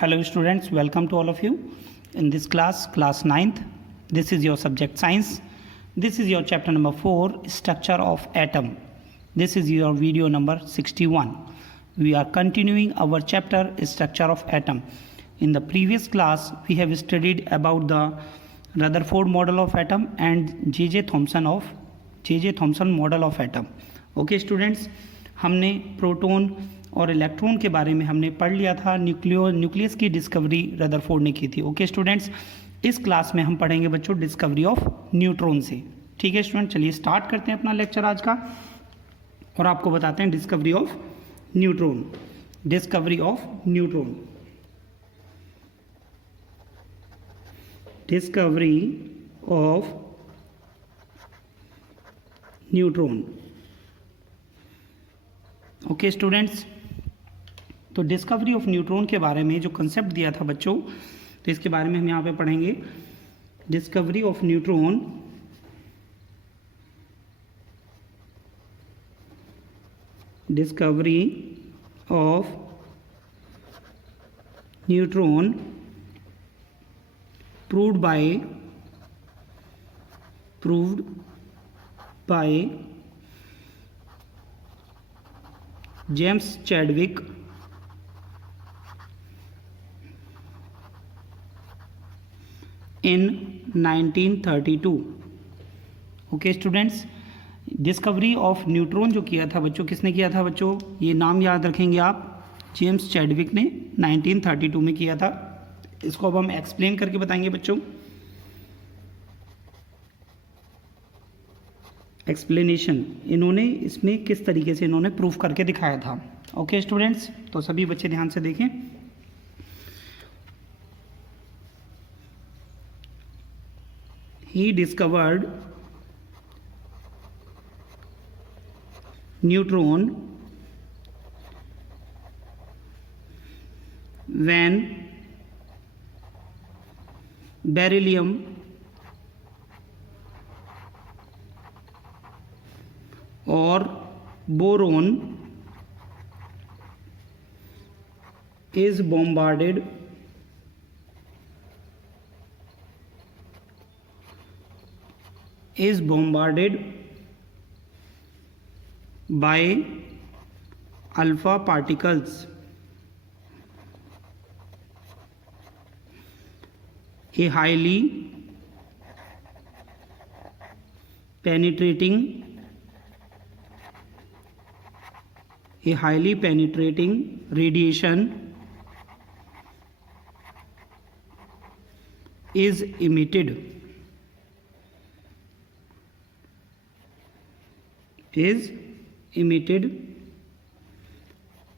Hello students, welcome to all of you. In this class 9th, this is your subject science. This is your chapter number 4, structure of atom. This is your video number 61. We are continuing our chapter structure of atom. In the previous class, we have studied about the Rutherford model of atom and J.J. Thomson model of atom. Okay students, हमने proton और electron के बारे में हमने पढ़ लिया था. Nucleus की डिस्कवरी रदरफोर्ड ने की थी. ओके स्टूडेंट्स, इस क्लास में हम पढ़ेंगे बच्चों डिस्कवरी ऑफ न्यूट्रॉन से. ठीक है स्टूडेंट, चलिए स्टार्ट करते हैं अपना लेक्चर आज का और आपको बताते हैं discovery of neutron. Discovery of neutron. Discovery of neutron. Okay students, तो डिस्कवरी ऑफ न्यूट्रॉन के बारे में जो कंसेप्ट दिया था बच्चों, तो इसके बारे में हम यहाँ पे पढ़ेंगे. Discovery of neutron proved by James Chadwick in 1932. Okay students, discovery of neutron जो किया था बच्चों, किसने किया था बच्चों? ये नाम याद रखेंगे आप, जेम्स चैडविक ने 1932 में किया था. इसको अब हम एक्सप्लेन करके बताएंगे बच्चों. एक्सप्लेनेशन इन्होंने इसमें किस तरीके से इन्होंने प्रूफ करके दिखाया था. ओके स्टूडेंट्स, तो सभी बच्चे ध्यान से देखें. He discovered neutron when beryllium or boron is bombarded by alpha particles. A highly penetrating radiation is emitted.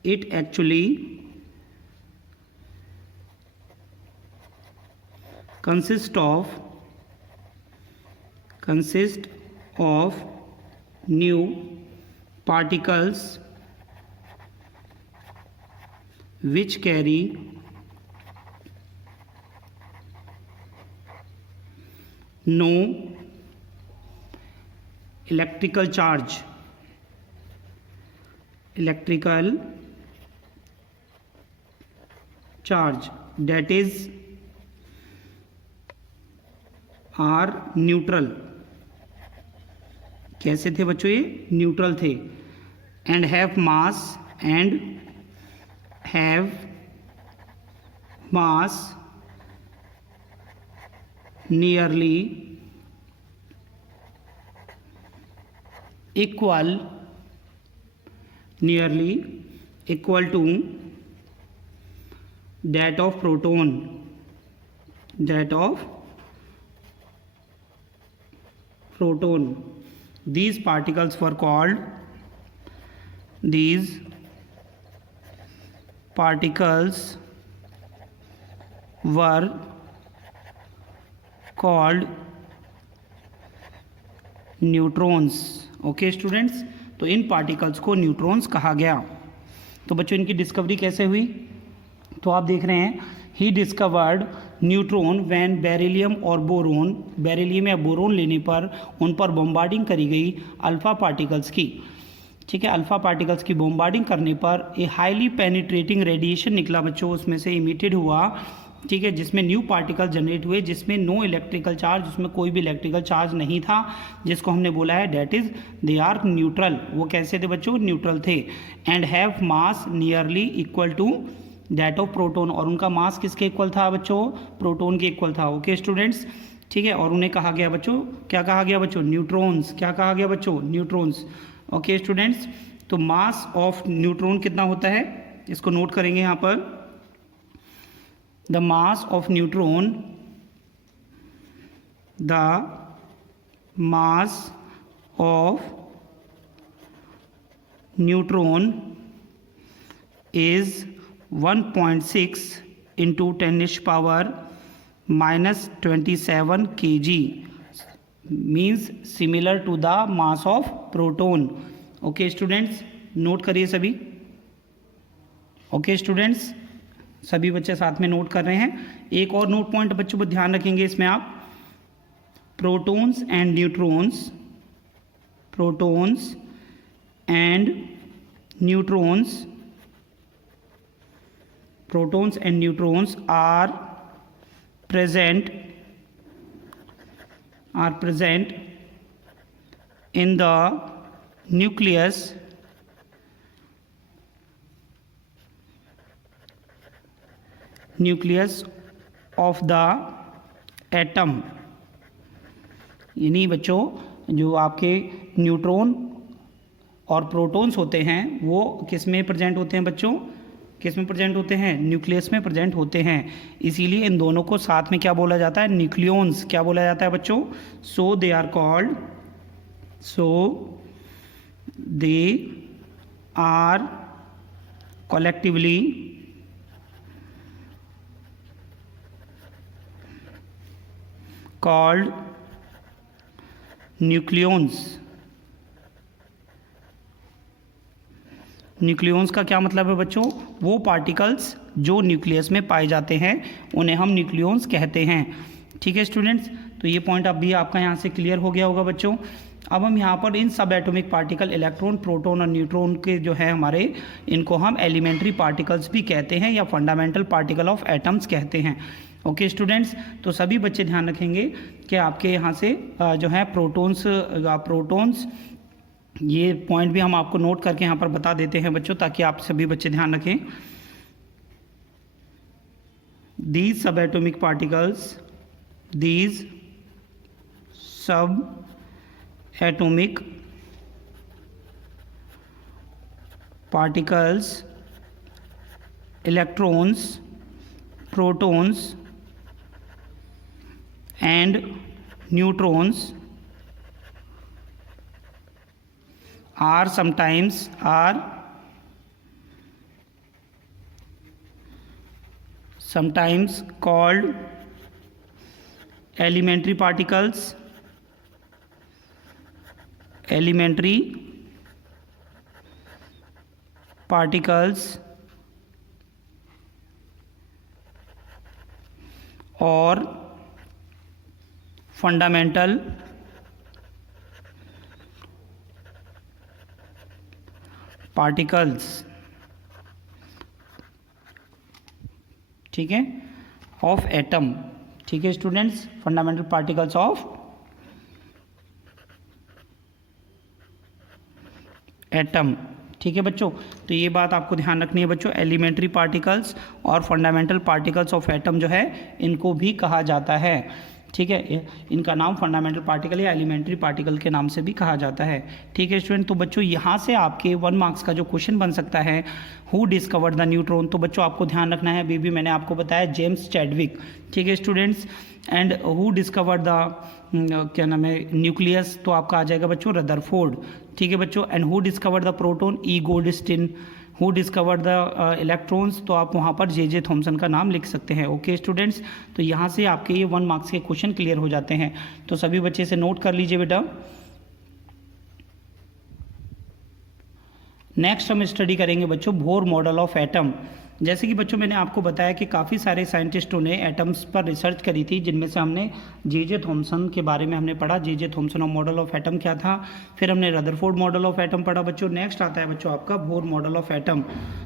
It actually consists of new particles which carry no electrical charge. That is are neutral. कैसे थे बच्चों? ये neutral थे. and have mass nearly equal to that of proton. These particles were called neutrons. Okay students, तो इन particles को neutrons कहा गया. तो बच्चों इनकी डिस्कवरी कैसे हुई? तो आप देख रहे हैं, he discovered neutron when beryllium और बोरोन, बेरिलियम या बोरोन लेने पर उन पर बम्बार्डिंग करी गई अल्फा पार्टिकल्स की. ठीक है, अल्फा पार्टिकल्स की बॉम्बार्डिंग करने पर ए हाईली पेनिट्रेटिंग रेडिएशन निकला बच्चों, उसमें से इमिटेड हुआ, ठीक है, जिसमें न्यू पार्टिकल जनरेट हुए जिसमें नो इलेक्ट्रिकल चार्ज, जिसमें कोई भी इलेक्ट्रिकल चार्ज नहीं था, जिसको हमने बोला है that is they are neutral. वो कैसे थे बच्चों? न्यूट्रल थे। And have mass nearly equal to that of proton, और उनका मास किसके इक्वल था बच्चों? प्रोटोन के इक्वल था। ओके स्टूडेंट्स, ठीक है, और उन्हें कहा गया बच्चों, क्या कहा गया बच्चों? न्यूट्रॉन्स। क्या कहा गया बच्चों? न्यूट्रॉन्स। ओके स्टूडेंट्स, तो मास ऑफ न्यूट्रॉन कितना होता है, इसको नोट करेंगे यहाँ पर। The mass of neutron, the mass of neutron is 1.6 into 10⁻⁻27 kg, means similar to the mass of proton. Okay students, note करिए सभी। ओके स्टूडेंट्स, सभी बच्चे साथ में नोट कर रहे हैं। एक और नोट पॉइंट बच्चों को ध्यान रखेंगे इसमें आप, protons and neutrons, protons and neutrons, protons and neutrons are present in the nucleus of the atom। यानी बच्चों जो आपके न्यूट्रॉन और प्रोटॉन्स होते हैं वो किस में प्रेजेंट होते हैं बच्चों? किस में प्रेजेंट होते हैं? न्यूक्लियस में प्रेजेंट होते हैं। इसीलिए इन दोनों को साथ में क्या बोला जाता है? न्यूक्लियॉन्स। क्या बोला जाता है बच्चों? So they are called collectively called nucleons. Nucleons का क्या मतलब है बच्चों? वो पार्टिकल्स जो न्यूक्लियस में पाए जाते हैं उन्हें हम न्यूक्लियॉन्स कहते हैं। ठीक है स्टूडेंट्स, तो ये पॉइंट अब भी आपका यहाँ से क्लियर हो गया होगा बच्चों। अब हम यहाँ पर इन सब एटॉमिक पार्टिकल इलेक्ट्रॉन, प्रोटॉन और न्यूट्रॉन के जो है हमारे, इनको हम एलिमेंट्री पार्टिकल्स भी कहते हैं या फंडामेंटल पार्टिकल ऑफ एटम्स कहते हैं। ओके स्टूडेंट्स, तो सभी बच्चे ध्यान रखेंगे कि आपके यहाँ से जो है प्रोटॉन्स, ये पॉइंट भी हम आपको नोट करके यहाँ पर बता देते हैं बच्चों, ताकि आप सभी बच्चे ध्यान रखें। These subatomic particles electrons, protons and neutrons are sometimes called elementary particles or fundamental particles, ठीक है, ऑफ एटम। ठीक है students, fundamental particles of atom. ठीक है बच्चों, तो ये बात आपको ध्यान रखनी है बच्चों, एलिमेंट्री पार्टिकल्स और फंडामेंटल पार्टिकल्स ऑफ एटम जो है इनको भी कहा जाता है। ठीक है, इनका नाम फंडामेंटल पार्टिकल या एलिमेंट्री पार्टिकल के नाम से भी कहा जाता है। ठीक है स्टूडेंट, तो बच्चों यहाँ से आपके 1 मार्क्स का जो क्वेश्चन बन सकता है, हु डिस्कवर्ड द न्यूट्रॉन, तो बच्चों आपको ध्यान रखना है, अभी मैंने आपको बताया जेम्स चैडविक। ठीक है students, and who discovered the क्या नाम है न्यूक्लियस, तो आपका आ जाएगा बच्चों रदरफोर्ड। ठीक है बच्चों, and who discovered the proton, E Goldstein. Who discovered the electrons, तो आप वहाँ पर जे थॉमसन का नाम लिख सकते हैं। ओके स्टूडेंट्स, तो यहाँ से आपके ये 1 मार्क्स के क्वेश्चन क्लियर हो जाते हैं। तो सभी बच्चे से नोट कर लीजिए बेटा। नेक्स्ट हम स्टडी करेंगे बच्चों बोर मॉडल ऑफ एटम। जैसे कि बच्चों मैंने आपको बताया कि काफ़ी सारे साइंटिस्टों ने एटम्स पर रिसर्च करी थी, जिनमें से हमने जे थॉमसन के बारे में हमने पढ़ा। जे थॉमसन और मॉडल ऑफ एटम क्या था, फिर हमने रदरफोर्ड मॉडल ऑफ एटम पढ़ा बच्चों। नेक्स्ट आता है बच्चों आपका बोर मॉडल ऑफ एटम।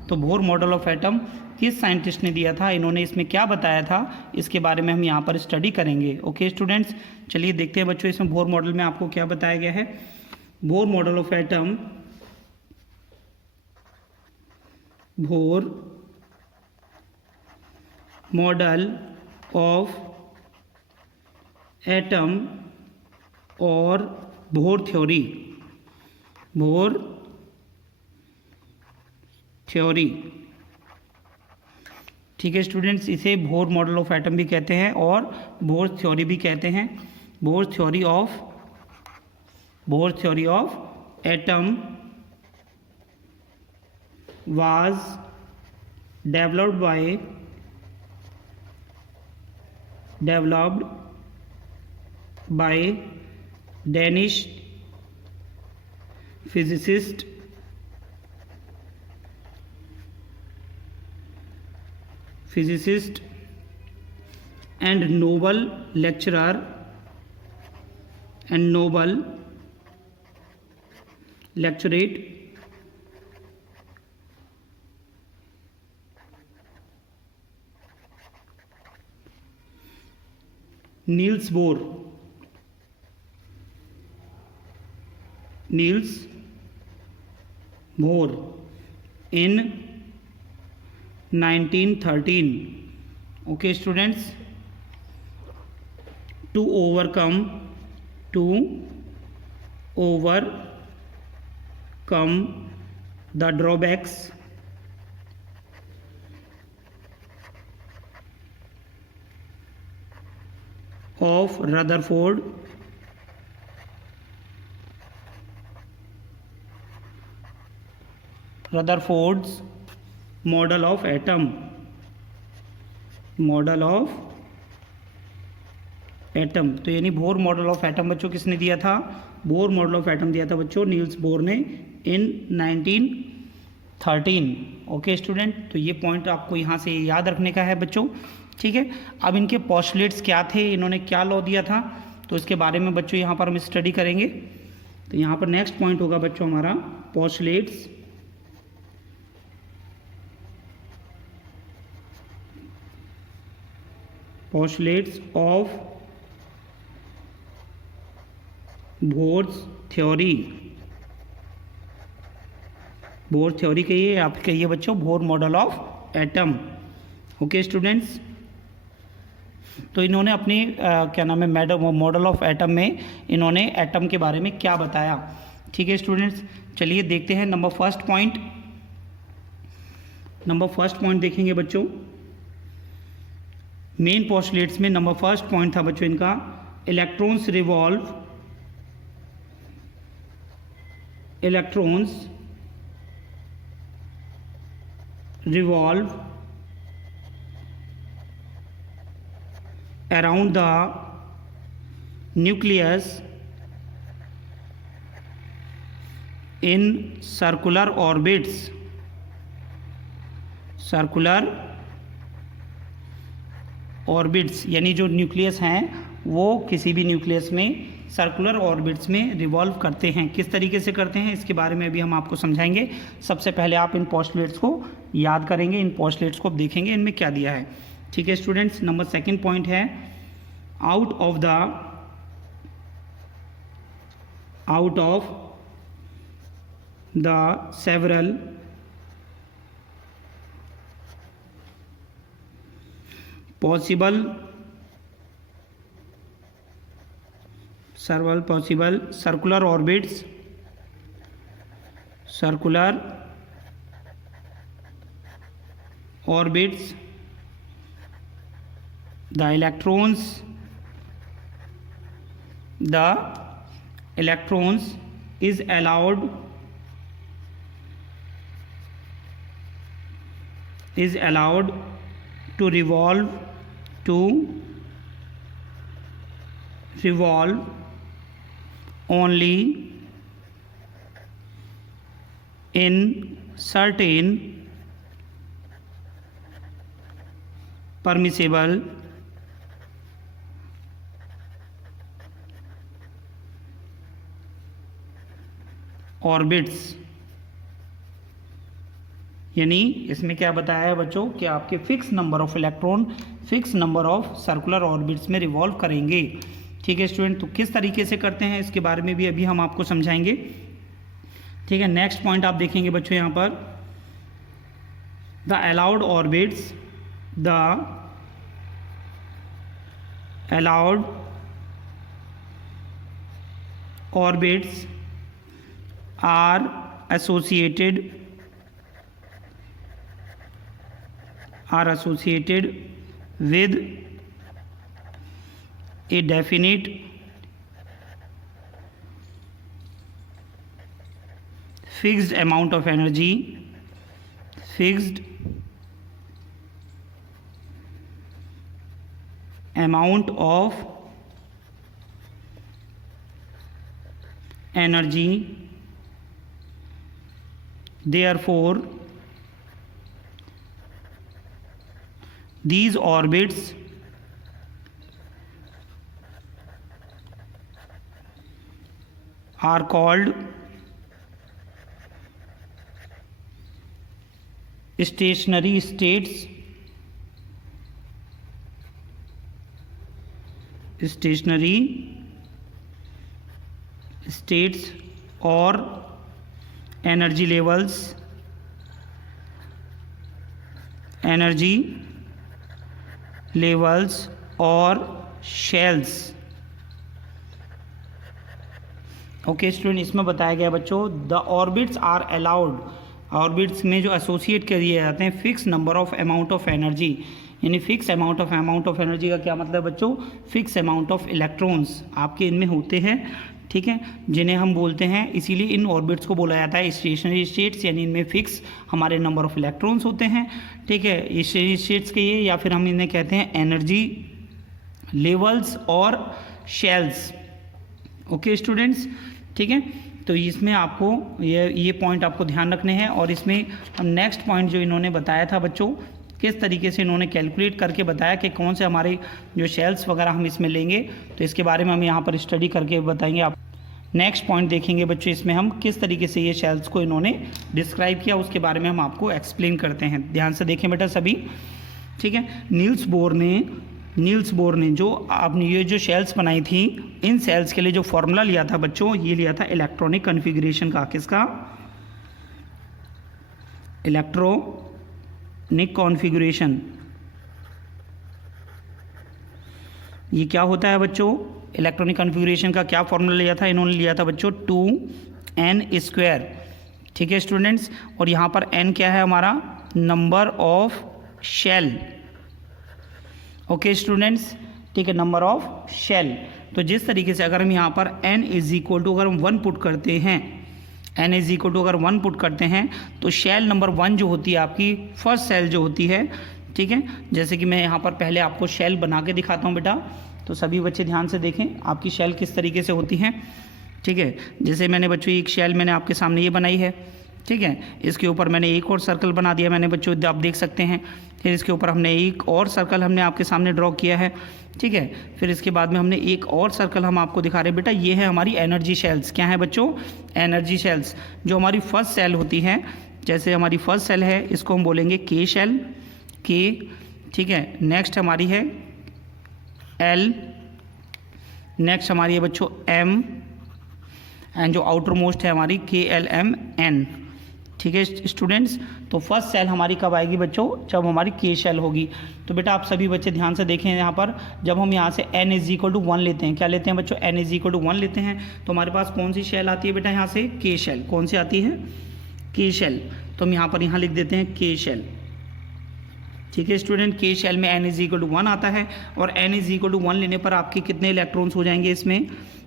तो बोर मॉडल ऑफ एटम किस साइंटिस्ट ने दिया था, इन्होंने इसमें क्या बताया था, इसके बारे में हम यहाँ पर स्टडी करेंगे। ओके स्टूडेंट्स, चलिए देखते हैं बच्चों इसमें बोर मॉडल में आपको क्या बताया गया है। Bohr model of atom, Bohr model of atom और बोर थ्योरी, बोर थ्योरी, ठीक है स्टूडेंट्स। इसे बोर मॉडल ऑफ एटम भी कहते हैं और बोर थ्योरी भी कहते हैं। Bore theory of atom was developed by Danish physicist and Nobel lecturer and Nobel lecturate Niels Bohr in 1913. Okay students, to overcome the drawbacks of Rutherford's model of atom, तो यानी Bohr model of atom बच्चों किसने दिया था, Bohr model of atom दिया था बच्चों Niels Bohr ने इन 1913। ओके स्टूडेंट, तो ये पॉइंट आपको यहाँ से याद रखने का है बच्चों, ठीक है। अब इनके पोस्टुलेट्स क्या थे, इन्होंने क्या लॉ दिया था, तो इसके बारे में बच्चों यहाँ पर हम स्टडी करेंगे। तो यहाँ पर नेक्स्ट पॉइंट होगा बच्चों हमारा पोस्टुलेट्स ऑफ बोर्स थ्योरी कहिए, आप कहिए बच्चों Bohr model of atom. Okay students, तो इन्होंने अपनी क्या नाम है मॉडल ऑफ एटम में इन्होंने एटम के बारे में क्या बताया, ठीक है स्टूडेंट्स। चलिए देखते हैं नंबर फर्स्ट पॉइंट देखेंगे बच्चों। मेन पोस्टुलेट्स में नंबर फर्स्ट पॉइंट था बच्चों इनका, electrons revolve around the nucleus in circular orbits, यानी जो न्यूक्लियस हैं वो किसी भी न्यूक्लियस में सर्कुलर ऑर्बिट्स में रिवॉल्व करते हैं। किस तरीके से करते हैं इसके बारे में भी हम आपको समझाएंगे। सबसे पहले आप इन पोस्टुलेट्स को याद करेंगे, इन पोस्टुलेट्स को देखेंगे इनमें क्या दिया है, ठीक है स्टूडेंट्स। नंबर सेकंड पॉइंट है out of the several possible circular orbits the electrons is allowed to revolve only in certain permissible orbits, यानी इसमें क्या बताया है बच्चों कि आपके fix number of electron fix number of circular orbits में रिवॉल्व करेंगे। ठीक है स्टूडेंट, तो किस तरीके से करते हैं इसके बारे में भी अभी हम आपको समझाएंगे। ठीक है, नेक्स्ट पॉइंट आप देखेंगे बच्चों यहाँ पर, the allowed orbits, the allowed orbits are associated with a definite fixed amount of energy, fixed amount of energy. Therefore, these orbits are called stationary states, or energy levels और shells। Okay student, इसमें बताया गया बच्चों the orbits are allowed, orbits में जो associate कर दिए जाते हैं fix number of amount of energy, यानी फिक्स अमाउंट ऑफ एनर्जी का क्या मतलब बच्चों, फिक्स अमाउंट ऑफ इलेक्ट्रॉन्स आपके इनमें होते हैं। ठीक है, जिन्हें हम बोलते हैं, इसीलिए इन ऑर्बिट्स को बोला जाता है स्टेशनरी स्टेट्स, यानी इनमें फिक्स हमारे नंबर ऑफ इलेक्ट्रॉन्स होते हैं। ठीक है, स्टेशनरी स्टेट्स के ये, या फिर हम इन्हें कहते हैं एनर्जी लेवल्स और शेल्स। ओके स्टूडेंट्स, ठीक है, तो इसमें आपको ये पॉइंट आपको ध्यान रखने हैं। और इसमें हम नेक्स्ट पॉइंट जो इन्होंने बताया था बच्चों, किस तरीके से इन्होंने कैलकुलेट करके बताया कि कौन से हमारे जो शेल्स वगैरह हम इसमें लेंगे, तो इसके बारे में हम यहाँ पर स्टडी करके बताएंगे। आप नेक्स्ट पॉइंट देखेंगे बच्चों, इसमें हम किस तरीके से ये शेल्स को इन्होंने डिस्क्राइब किया उसके बारे में हम आपको एक्सप्लेन करते हैं। ध्यान से देखें बेटा सभी। ठीक है, नील्स बोर ने जो आपने ये जो शेल्स बनाई थी, इन शेल्स के लिए जो फॉर्मूला लिया था बच्चों, ये लिया था इलेक्ट्रॉनिक कन्फिग्रेशन का। किसका? Electronic configuration. ये क्या होता है बच्चों? इलेक्ट्रॉनिक कॉन्फ़िगरेशन का क्या फॉर्मूला लिया था? इन्होंने लिया था बच्चों 2n²। ठीक है स्टूडेंट्स, और यहाँ पर n क्या है हमारा? Number of shell. Okay students, ठीक है, नंबर ऑफ शेल। तो जिस तरीके से अगर हम यहाँ पर n = अगर हम 1 पुट करते हैं, n = अगर 1 पुट करते हैं, तो शेल नंबर 1 जो होती है आपकी फर्स्ट सेल जो होती है, ठीक है, जैसे कि मैं यहाँ पर पहले आपको शेल बना के दिखाता हूँ बेटा, तो सभी बच्चे ध्यान से देखें आपकी शेल किस तरीके से होती हैं। ठीक है, जैसे मैंने बच्चों एक शेल मैंने आपके सामने ये बनाई है, ठीक है, इसके ऊपर मैंने एक और सर्कल बना दिया मैंने बच्चों, आप देख सकते हैं। फिर इसके ऊपर हमने एक और सर्कल हमने आपके सामने ड्रॉ किया है, ठीक है। फिर इसके बाद में हमने एक और सर्कल हम आपको दिखा रहे हैं बेटा, ये है हमारी एनर्जी शेल्स। क्या है बच्चों? Energy shells. जो हमारी फर्स्ट सेल होती है, जैसे हमारी फर्स्ट सेल है, इसको हम बोलेंगे के शेल, के, ठीक है। नेक्स्ट हमारी है एल, नेक्स्ट हमारी है बच्चों एम, एंड जो आउटर मोस्ट है हमारी KLMN। ठीक है स्टूडेंट्स, तो फर्स्ट सेल हमारी कब आएगी बच्चों? जब हमारी के शेल होगी। तो बेटा आप सभी बच्चे ध्यान से देखें यहाँ पर, जब हम यहाँ से n = 1 लेते हैं, क्या लेते हैं बच्चों? n = 1 लेते हैं, तो हमारे पास कौन सी शेल आती है बेटा? यहाँ से के शेल। कौन सी आती है? K shell. तो हम यहाँ पर लिख देते हैं के शेल। ठीक है स्टूडेंट, के शेल में n = 1 आता है, और n = 1 लेने पर आपके कितने इलेक्ट्रॉन्स हो जाएंगे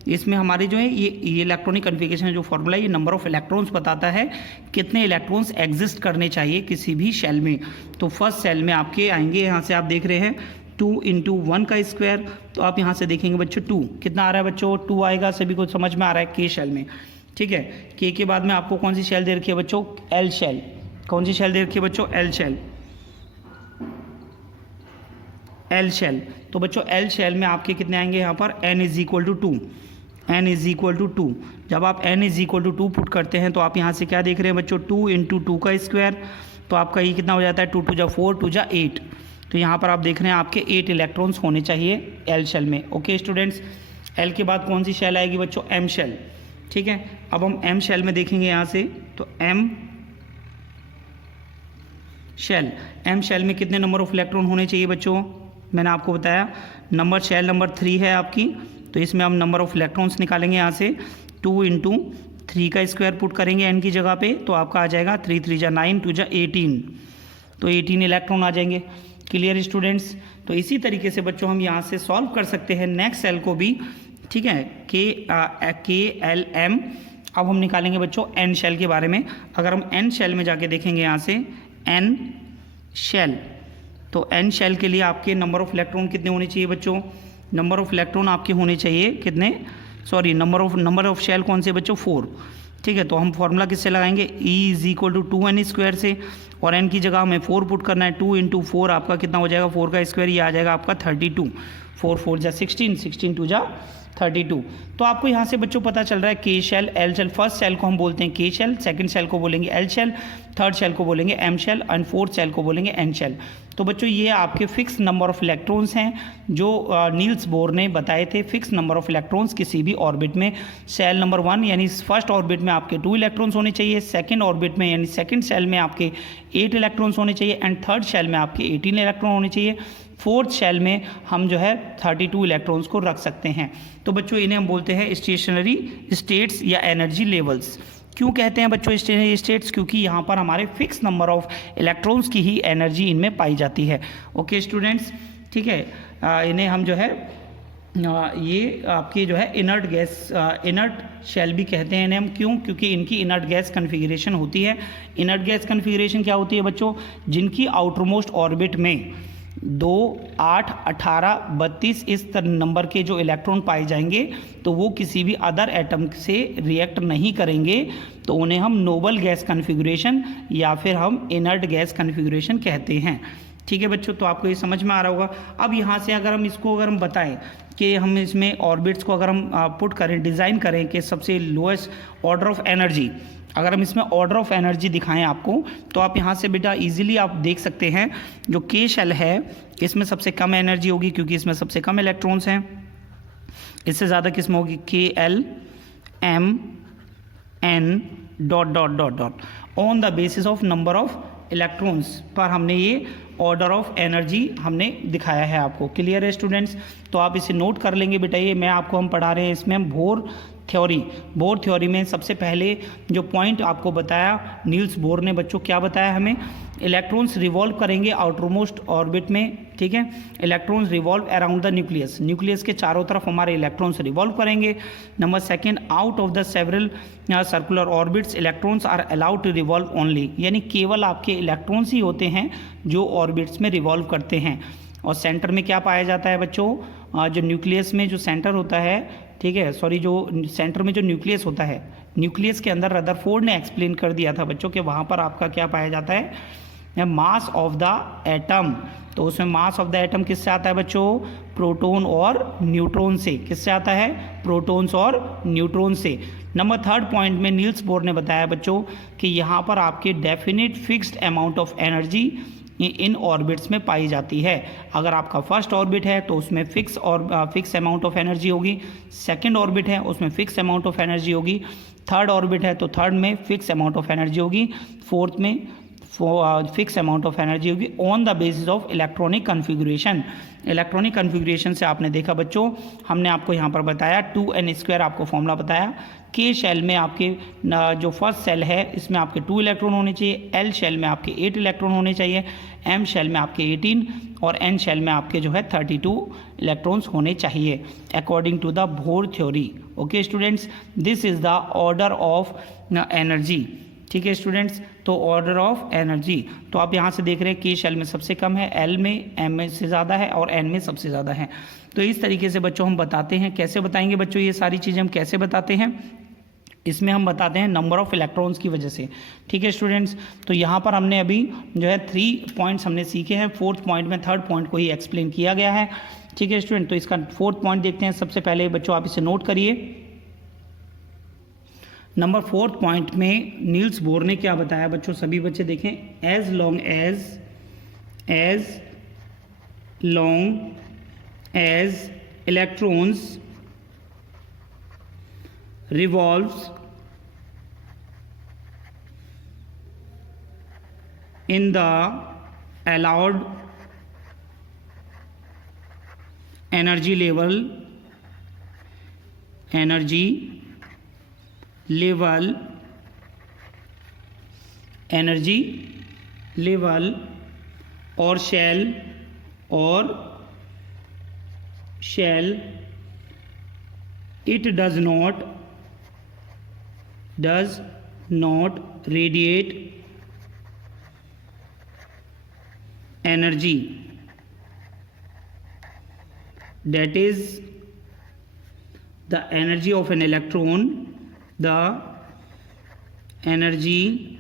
इसमें हमारे जो है ये इलेक्ट्रॉनिक कन्फिगरेशन जो फॉर्मूला है, ये नंबर ऑफ इलेक्ट्रॉन्स बताता है कितने इलेक्ट्रॉन्स एग्जिस्ट करने चाहिए किसी भी शेल में। तो फर्स्ट सेल में आपके आएंगे, यहाँ से आप देख रहे हैं 2 × 1 का स्क्वायर, तो आप यहाँ से देखेंगे बच्चों 2 कितना आ रहा है बच्चों? 2 आएगा, सभी को समझ में आ रहा है के शेल में। ठीक है, के बाद में आपको कौन सी शेल दे रखी है बच्चों? L shell. कौन सी शेल दे रखी है बच्चों? L shell. एल शेल, तो बच्चों एल शेल में आपके कितने आएंगे यहाँ पर n is equal to 2, n is equal to 2। जब आप n is equal to 2 put करते हैं तो आप यहाँ से क्या देख रहे हैं बच्चों, 2 इंटू 2 का स्क्वायर, तो आपका ये कितना हो जाता है 2 2 जा 4 2 जा 8। तो यहाँ पर आप देख रहे हैं आपके 8 इलेक्ट्रॉन्स होने चाहिए एल शेल में। ओके स्टूडेंट्स, एल के बाद कौन सी शेल आएगी बच्चों, एम शेल। ठीक है, अब हम एम शेल में देखेंगे यहाँ से, तो एम शेल, एम शेल में कितने नंबर ऑफ इलेक्ट्रॉन होने चाहिए बच्चों, मैंने आपको बताया नंबर शेल नंबर 3 है आपकी, तो इसमें हम नंबर ऑफ इलेक्ट्रॉन्स निकालेंगे यहाँ से 2 इंटू 3 का स्क्वायर पुट करेंगे एन की जगह पे, तो आपका आ जाएगा 3 3 जा 9 2 जा 18, तो 18 इलेक्ट्रॉन आ जाएंगे। क्लियर स्टूडेंट्स, तो इसी तरीके से बच्चों हम यहाँ से सॉल्व कर सकते हैं नेक्स्ट सेल को भी। ठीक है, के एल एम। अब हम निकालेंगे बच्चों एन शेल के बारे में। अगर हम एन शेल में जाके देखेंगे यहाँ से एन शेल, तो एन शेल के लिए आपके नंबर ऑफ इलेक्ट्रॉन कितने होने चाहिए बच्चों, नंबर ऑफ इलेक्ट्रॉन आपके होने चाहिए कितने, सॉरी नंबर ऑफ शेल कौन से बच्चों 4। ठीक है, तो हम फॉर्मूला किससे लगाएंगे, E is equal to 2n square से, और n की जगह हमें 4 पुट करना है, 2 इंटू 4 आपका कितना हो जाएगा, 4 का स्क्वायर ये आ जाएगा आपका 32, 4 4 जा 16, 16 2 जा 32। तो आपको यहाँ से बच्चों पता चल रहा है K shell L shell, first shell को हम बोलते हैं के शेल, सेकंड सेल को बोलेंगे एल शेल, थर्ड सेल को बोलेंगे M shell and fourth shell को बोलेंगे एन शेल। तो बच्चों ये आपके फिक्स नंबर ऑफ इलेक्ट्रॉन्स हैं जो नील्स बोर ने बताए थे, फिक्स नंबर ऑफ इलेक्ट्रॉन्स किसी भी ऑर्बिट में। सेल नंबर 1 यानी फर्स्ट ऑर्बिट में आपके 2 इलेक्ट्रॉन्स होने चाहिए, सेकंड ऑर्बिट में यानी सेकंड सेल में आपके 8 इलेक्ट्रॉन्स होने चाहिए एंड थर्ड सेल में आपके 18 इलेक्ट्रॉन होने चाहिए, फोर्थ सेल में हम जो है 32 इलेक्ट्रॉन्स को रख सकते हैं। तो बच्चों इन्हें हम बोलते हैं स्टेशनरी स्टेट्स या एनर्जी लेवल्स। क्यों कहते हैं बच्चों स्टेशनरी स्टेट्स, क्योंकि यहाँ पर हमारे फिक्स नंबर ऑफ इलेक्ट्रॉन्स की ही एनर्जी इनमें पाई जाती है। ओके स्टूडेंट्स, ठीक है, इन्हें हम जो है ये आपकी जो है इनर्ट गैस, इनर्ट शेल भी कहते हैं इन्हें हम। क्यों, क्योंकि इनकी इनर्ट गैस कन्फिगरेशन होती है। इनर्ट गैस कन्फिगरेशन क्या होती है बच्चों, जिनकी आउटरमोस्ट ऑर्बिट में 2 8 18 32 इस नंबर के जो इलेक्ट्रॉन पाए जाएंगे तो वो किसी भी अदर एटम से रिएक्ट नहीं करेंगे, तो उन्हें हम नोबल गैस कन्फिगरेशन या फिर हम इनर्ट गैस कन्फिगरेशन कहते हैं। ठीक है बच्चों, तो आपको ये समझ में आ रहा होगा। अब यहाँ से अगर हम बताएं कि हम इसमें ऑर्बिट्स को अगर हम पुट करें, डिज़ाइन करें कि सबसे लोएस्ट ऑर्डर ऑफ एनर्जी, अगर हम इसमें ऑर्डर ऑफ एनर्जी दिखाएं आपको, तो आप यहाँ से बेटा इजीली आप देख सकते हैं जो के शेल है इसमें सबसे कम एनर्जी होगी क्योंकि इसमें सबसे कम इलेक्ट्रॉन्स हैं। इससे ज़्यादा किस में होगी, K L M N dot dot dot dot on the basis of number of electrons पर हमने ये ऑर्डर ऑफ एनर्जी हमने दिखाया है आपको। क्लियर है स्टूडेंट्स, तो आप इसे नोट कर लेंगे बेटा। ये मैं आपको हम पढ़ा रहे हैं इसमें हम बोर थ्योरी में सबसे पहले जो पॉइंट आपको बताया नील्स बोर ने बच्चों, क्या बताया हमें, इलेक्ट्रॉन्स रिवॉल्व करेंगे आउटरमोस्ट ऑर्बिट में। ठीक है, electrons revolve around the nucleus, nucleus के चारों तरफ हमारे इलेक्ट्रॉन्स रिवॉल्व करेंगे। Number second, out of the several circular orbits electrons are allowed to revolve only, यानी केवल आपके इलेक्ट्रॉन्स ही होते हैं जो ऑर्बिट्स में रिवॉल्व करते हैं। और सेंटर में क्या पाया जाता है बच्चों, जो न्यूक्लियस में जो सेंटर होता है, ठीक है, सॉरी, जो सेंटर में जो न्यूक्लियस होता है, न्यूक्लियस के अंदर रदरफोर्ड ने एक्सप्लेन कर दिया था बच्चों कि वहाँ पर आपका क्या पाया जाता है, मास ऑफ द एटम। तो उसमें मास ऑफ द एटम किससे आता है बच्चों, प्रोटॉन और न्यूट्रॉन से। किससे आता है, प्रोटॉन्स और न्यूट्रॉन से। नंबर थर्ड पॉइंट में नील्स बोर ने बताया बच्चों कि यहाँ पर आपके definite fixed amount of energy in orbits में पाई जाती है। अगर आपका फर्स्ट ऑर्बिट है तो उसमें फिक्स अमाउंट ऑफ एनर्जी होगी, सेकंड ऑर्बिट है उसमें फिक्स अमाउंट ऑफ एनर्जी होगी, थर्ड ऑर्बिट है तो थर्ड में फिक्स अमाउंट ऑफ एनर्जी होगी, फोर्थ में फिक्स अमाउंट ऑफ एनर्जी होगी on the basis of electronic configuration. Electronic configuration से आपने देखा बच्चों, हमने आपको यहाँ पर बताया 2n² आपको फॉर्मूला बताया। के शेल में आपके जो फर्स्ट सेल है इसमें आपके 2 इलेक्ट्रॉन होने चाहिए, एल शेल में आपके 8 इलेक्ट्रॉन होने चाहिए, एम शेल में आपके 18 और एन शेल में आपके जो है 32 इलेक्ट्रॉन्स होने चाहिए according to the Bohr theory. Okay students, this is the order of energy. ठीक है स्टूडेंट्स, तो ऑर्डर ऑफ एनर्जी, तो आप यहाँ से देख रहे हैं के शेल में सबसे कम है, एल में एम में से ज़्यादा है और एन में सबसे ज़्यादा है। तो इस तरीके से बच्चों हम बताते हैं। कैसे बताएंगे बच्चों, ये सारी चीज़ें हम कैसे बताते हैं, इसमें हम बताते हैं नंबर ऑफ इलेक्ट्रॉन्स की वजह से। ठीक है स्टूडेंट्स, तो यहाँ पर हमने अभी जो है 3 पॉइंट्स हमने सीखे हैं। 4th पॉइंट में 3rd पॉइंट को ही एक्सप्लेन किया गया है। ठीक है स्टूडेंट, तो इसका 4th पॉइंट देखते हैं। सबसे पहले बच्चों आप इसे नोट करिए। नंबर 4th पॉइंट में नील्स बोर ने क्या बताया बच्चों, सभी बच्चे देखें। As long as electrons revolves in the allowed energy level or shall it does not radiate energy, that is the energy of an electron, the energy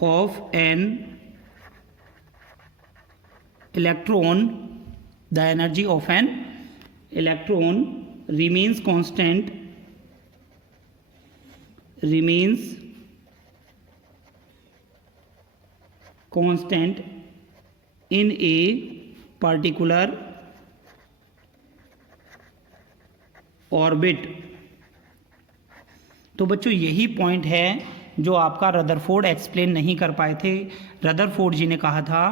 of an electron remains constant in a particular orbit। तो बच्चों यही point है जो आपका Rutherford explain नहीं कर पाए थे। रदरफोर्ड जी ने कहा था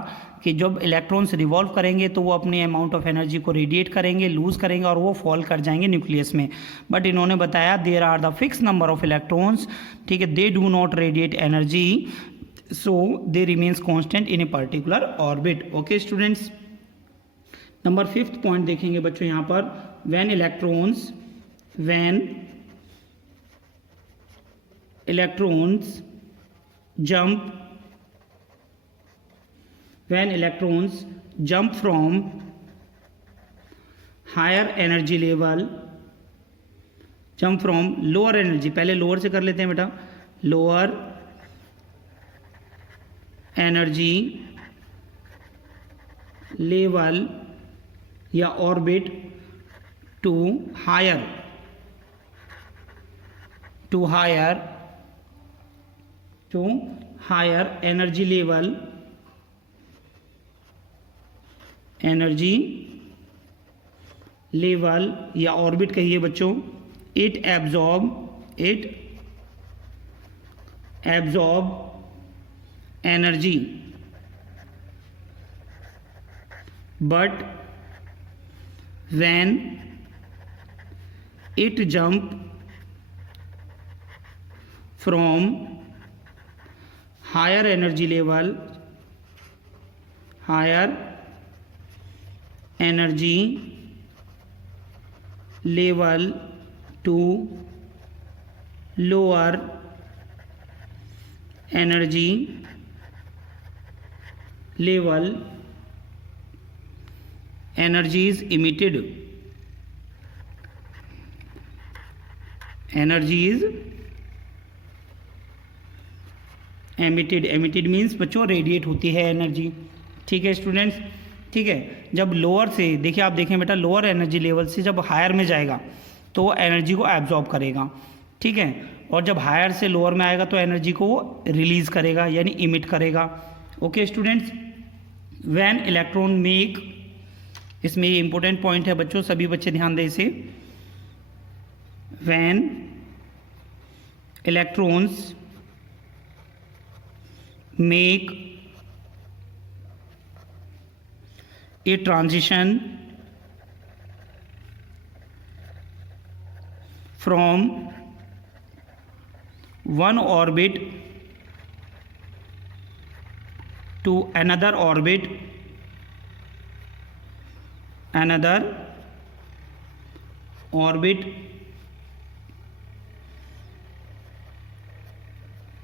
कि जब इलेक्ट्रॉन्स रिवॉल्व करेंगे तो वो अपने अमाउंट ऑफ एनर्जी को रेडिएट करेंगे, लूज करेंगे और वो फॉल कर जाएंगे न्यूक्लियस में। बट इन्होंने बताया there are the fix number of electrons, ठीक है, they do not radiate energy, so they remains constant in a particular orbit. Okay students, number 5th point देखेंगे बच्चों यहाँ पर। When electrons jump from higher energy level, jump from lower energy, पहले lower से कर लेते हैं बेटा, लोअर एनर्जी लेवल या orbit to higher energy level या ऑर्बिट कहिए बच्चों। It absorb energy, but when it jump from higher energy level to lower energy level, energy is emitted means बच्चों रेडिएट होती है एनर्जी। ठीक है स्टूडेंट्स, ठीक है, जब लोअर से देखिए, आप देखें बेटा, लोअर एनर्जी लेवल से जब हायर में जाएगा तो एनर्जी को एब्जॉर्ब करेगा। ठीक है, और जब हायर से लोअर में आएगा तो एनर्जी को रिलीज करेगा यानी इमिट करेगा। Okay students, when electron make, इसमें ये इंपॉर्टेंट पॉइंट है बच्चों, सभी बच्चे ध्यान दें इसे। When electrons make a transition from one orbit to another orbit,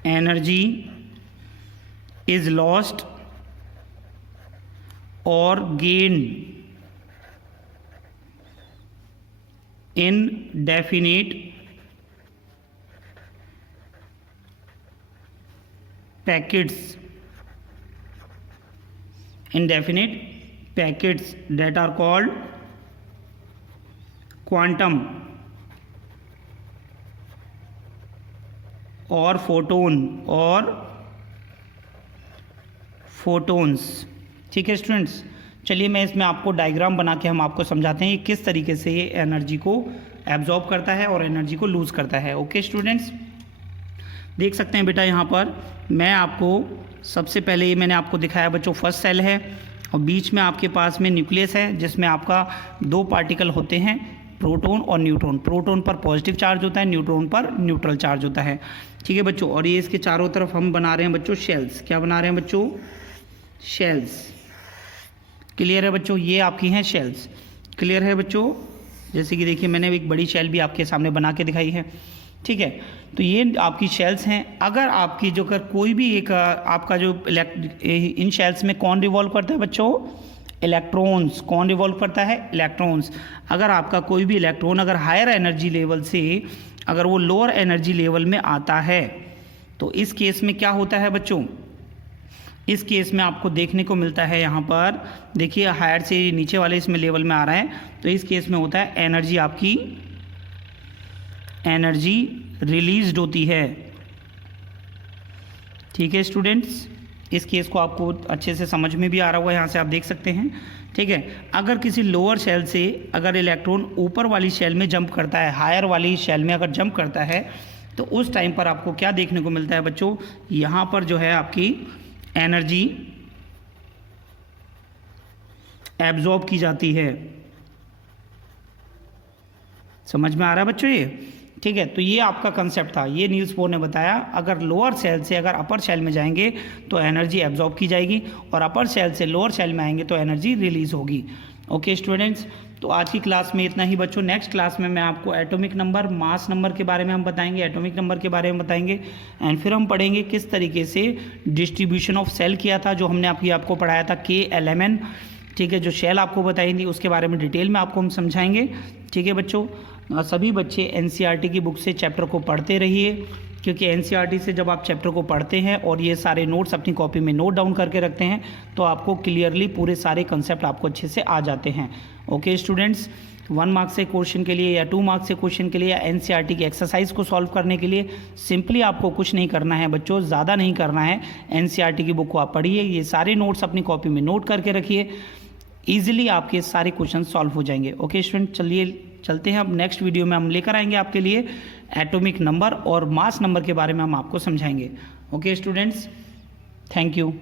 energy is lost or gained in definite packets, indefinite packets that are called quantum और फोटोन्स। ठीक है स्टूडेंट्स, चलिए मैं इसमें आपको डायग्राम बना के हम आपको समझाते हैं किस तरीके से ये एनर्जी को एब्जॉर्ब करता है और एनर्जी को लूज करता है। ओके स्टूडेंट्स, देख सकते हैं बेटा यहाँ पर मैं आपको सबसे पहले ये मैंने आपको दिखाया बच्चों, फर्स्ट सेल है और बीच में आपके पास में न्यूक्लियस है जिसमें आपका दो पार्टिकल होते हैं, प्रोटॉन और न्यूट्रॉन। प्रोटॉन पर पॉजिटिव चार्ज होता है, न्यूट्रॉन पर न्यूट्रल चार्ज होता है। ठीक है बच्चों, और ये इसके चारों तरफ हम बना रहे हैं बच्चों शेल्स। क्या बना रहे हैं बच्चों? शेल्स। क्लियर है बच्चों? ये आपकी हैं शेल्स। क्लियर है बच्चों? जैसे कि देखिए मैंने एक बड़ी शेल भी आपके सामने बना के दिखाई है। ठीक है, तो ये आपकी शेल्स हैं। अगर आपकी जो कर कोई भी एक आपका जो इन शेल्स में कौन रिवॉल्व करता है बच्चों? इलेक्ट्रॉन्स। कौन रिवॉल्व करता है? इलेक्ट्रॉन्स। अगर आपका कोई भी इलेक्ट्रॉन अगर हायर एनर्जी लेवल से अगर वो लोअर एनर्जी लेवल में आता है तो इस केस में क्या होता है बच्चों? इस केस में आपको देखने को मिलता है यहाँ पर देखिए हायर से नीचे वाले इसमें लेवल में आ रहा है, तो इस केस में होता है एनर्जी आपकी एनर्जी रिलीज्ड होती है। ठीक है स्टूडेंट्स, इस केस को आपको अच्छे से समझ में भी आ रहा होगा, यहाँ से आप देख सकते हैं। ठीक है, अगर किसी लोअर शेल से अगर इलेक्ट्रॉन ऊपर वाली शेल में जंप करता है, हायर वाली शेल में अगर जंप करता है तो उस टाइम पर आपको क्या देखने को मिलता है बच्चों? यहाँ पर जो है आपकी एनर्जी एब्जॉर्ब की जाती है। समझ में आ रहा है बच्चों ये? ठीक है, तो ये आपका कंसेप्ट था, ये नील्स बोर ने बताया। अगर लोअर सेल से अगर अपर सेल में जाएंगे तो एनर्जी एब्जॉर्ब की जाएगी और अपर सेल से लोअर सेल में आएंगे तो एनर्जी रिलीज होगी। ओके स्टूडेंट्स, तो आज की क्लास में इतना ही बच्चों। नेक्स्ट क्लास में मैं आपको एटॉमिक नंबर, मास नंबर के बारे में हम बताएंगे, एटॉमिक नंबर के बारे में बताएंगे एंड फिर हम पढ़ेंगे किस तरीके से डिस्ट्रीब्यूशन ऑफ सेल किया था, जो हमने आपको पढ़ाया था KLMN। ठीक है, जो शेल आपको बताई थी उसके बारे में डिटेल में आपको हम समझाएंगे। ठीक है बच्चों, सभी बच्चे NCERT की बुक से चैप्टर को पढ़ते रहिए, क्योंकि NCERT से जब आप चैप्टर को पढ़ते हैं और ये सारे नोट्स अपनी कॉपी में नोट डाउन करके रखते हैं तो आपको क्लियरली पूरे सारे कंसेप्ट आपको अच्छे से आ जाते हैं। ओके स्टूडेंट्स, 1 मार्क्स से क्वेश्चन के लिए या 2 मार्क्स से क्वेश्चन के लिए या NCERT की एक्सरसाइज को सॉल्व करने के लिए सिंपली आपको कुछ नहीं करना है बच्चों, ज़्यादा नहीं करना है। NCERT की बुक को आप पढ़िए, ये सारे नोट्स अपनी कॉपी में नोट करके रखिए, ईजिली आपके सारे क्वेश्चन सॉल्व हो जाएंगे। ओके स्टूडेंट, चलिए चलते हैं अब नेक्स्ट वीडियो में हम लेकर आएंगे आपके लिए एटॉमिक नंबर और मास नंबर के बारे में हम आपको समझाएंगे। Okay students, thank you.